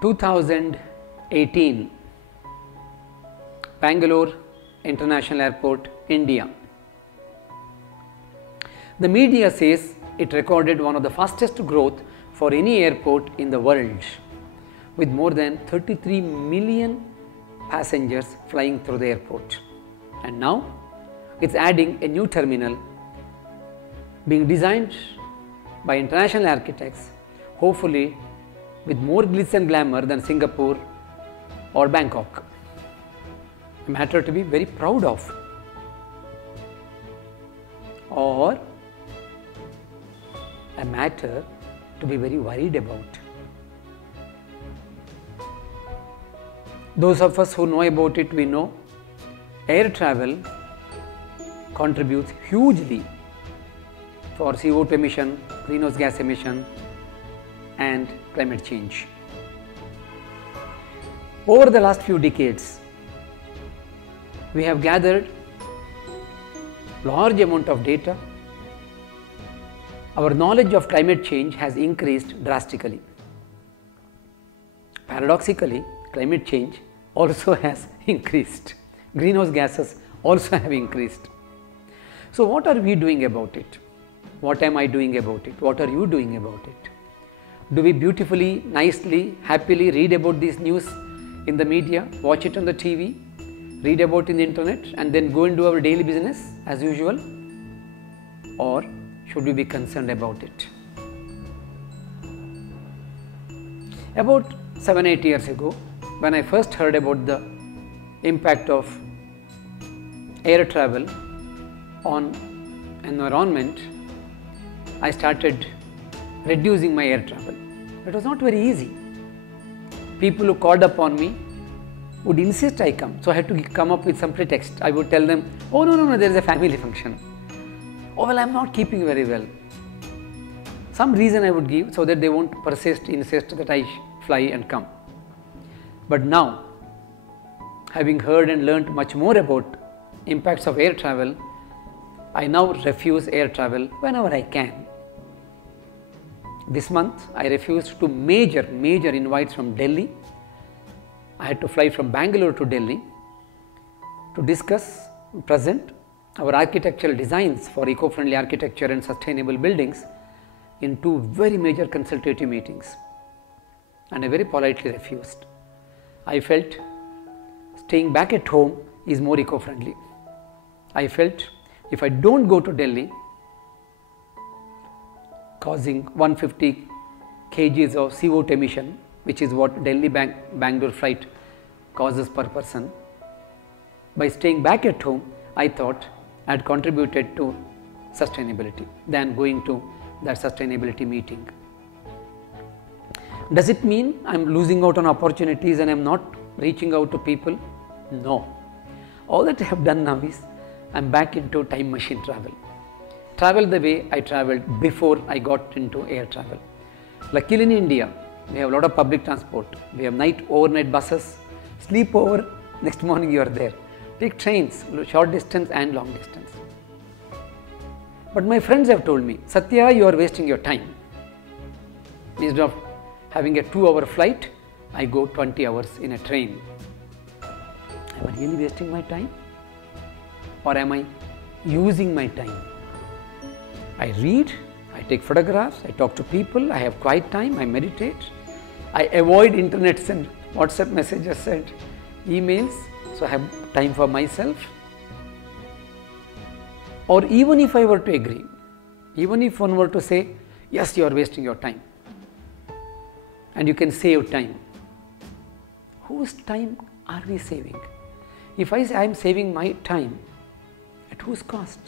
2018, Bangalore International Airport, India. The media says it recorded one of the fastest growth for any airport in the world, with more than 33 million passengers flying through the airport. And now it's adding a new terminal being designed by international architects, hopefully with more glitz and glamour than Singapore or Bangkok. A matter to be very proud of, or a matter to be very worried about. Those of us who know about it, we know air travel contributes hugely for CO2 emission, greenhouse gas emission and climate change. Over the last few decades, we have gathered large amount of data. Our knowledge of climate change has increased drastically. Paradoxically, climate change also has increased. Greenhouse gases also have increased. So what are we doing about it? What am I doing about it? What are you doing about it? Do we beautifully, nicely, happily read about this news in the media, watch it on the TV, read about it in the internet and then go and do our daily business as usual? Or should we be concerned about it? About 7-8 years ago, when I first heard about the impact of air travel on environment, I started reducing my air travel. It was not very easy. People who called upon me would insist I come, so I had to come up with some pretext. I would tell them, oh no, there is a family function. Oh well, I am not keeping very well. Some reason I would give so that they won't insist that I fly and come. But now, having heard and learnt much more about impacts of air travel, I now refuse air travel whenever I can. This month, I refused two major invites from Delhi. I had to fly from Bangalore to Delhi to discuss, present our architectural designs for eco-friendly architecture and sustainable buildings in two very major consultative meetings, and I very politely refused. I felt staying back at home is more eco-friendly. I felt if I don't go to Delhi, causing 150 kgs of CO2 emission, which is what Delhi Bangalore flight causes per person, by staying back at home, I thought I had contributed to sustainability than going to that sustainability meeting. Does it mean I am losing out on opportunities and I am not reaching out to people? No. All that I have done now is I am back into time machine travel. Travel the way I travelled before I got into air travel. Luckily in India, we have a lot of public transport. We have overnight buses, sleep over, next morning you are there. Take trains, short distance and long distance. But my friends have told me, Sathya, you are wasting your time. Instead of having a 2-hour flight, I go 20 hours in a train. Am I really wasting my time? Or am I using my time? I read, I take photographs, I talk to people, I have quiet time, I meditate. I avoid internet and WhatsApp messages and emails, so I have time for myself. Or even if I were to agree, even if one were to say, yes, you are wasting your time and you can save time, whose time are we saving? If I say I am saving my time, at whose cost?